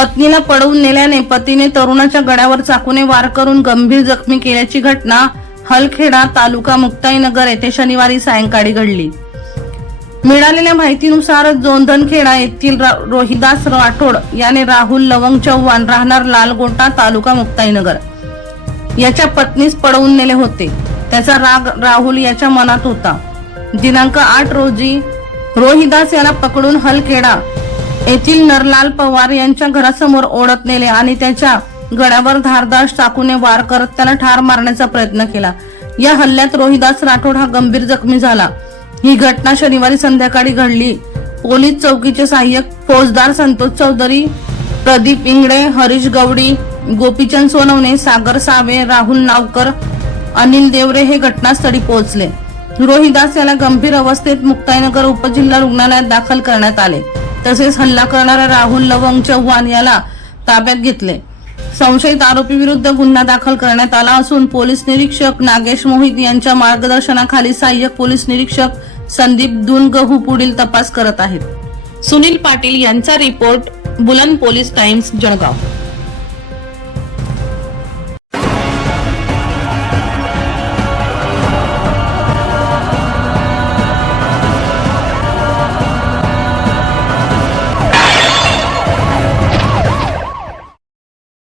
पत्नीला पळवून नेल्याने पतीने तरुणाच्या गळ्यावर चाकूने वार करून गंभीर जखमी केल्याची घटना हलखेडा तालुका मुक्ताईनगर येथे शनिवारी सायंकाळी घडली. मिळालेल्या माहितीनुसार जोंधनखेडा येथील रोहिदास राठोड याने राहुल लवंग चव्हाण राहणार लालगोटा तालुका मुक्ताईनगर. याच्या पत्नीस पळवून नेले होते. त्याचा राग राहुल याच्या मनात होता. दिनांक आठ रोजी रोहिदास याला पकडून हलखेडा येथील नरलाल पवार यांच्या घरासमोर ओढत नेले आणि त्याच्या गळ्यावर धारदार चाकूने वार करत त्याला ठार मारण्याचा प्रयत्न केला. या हल्ल्यात रोहिदास राठोड हा गंभीर जखमी झाला. ही घटना शनिवारी संध्याकाळी घडली. पोलीस चौकीचे सहाय्यक फौजदार संतोष चौधरी प्रदीप इंगळे हरीश गवडी गोपीचंद सोनवणे सागर सावे राहुल नावकर अनिल देवरे हे घटनास्थळी पोहोचले. रोहिदास याला गंभीर अवस्थेत मुक्ताईनगर उपजिल्हा रुग्णालयात दाखल करण्यात आले. तसेच हल्ला करणारा राहुल लवंग चव्हाण याला ताब्यात घेतले. संशयित आरोपी विरुद्ध गुन्हा दाखल करण्यात आला असून पोलीस निरीक्षक नागेश मोहित यांच्या मार्गदर्शनाखाली सहाय्यक पोलीस निरीक्षक संदीप दुनगहू पुढील तपास करत आहेत. सुनील पाटील यांचा रिपोर्ट बुलंद पोलीस टाइम्स जळगाव.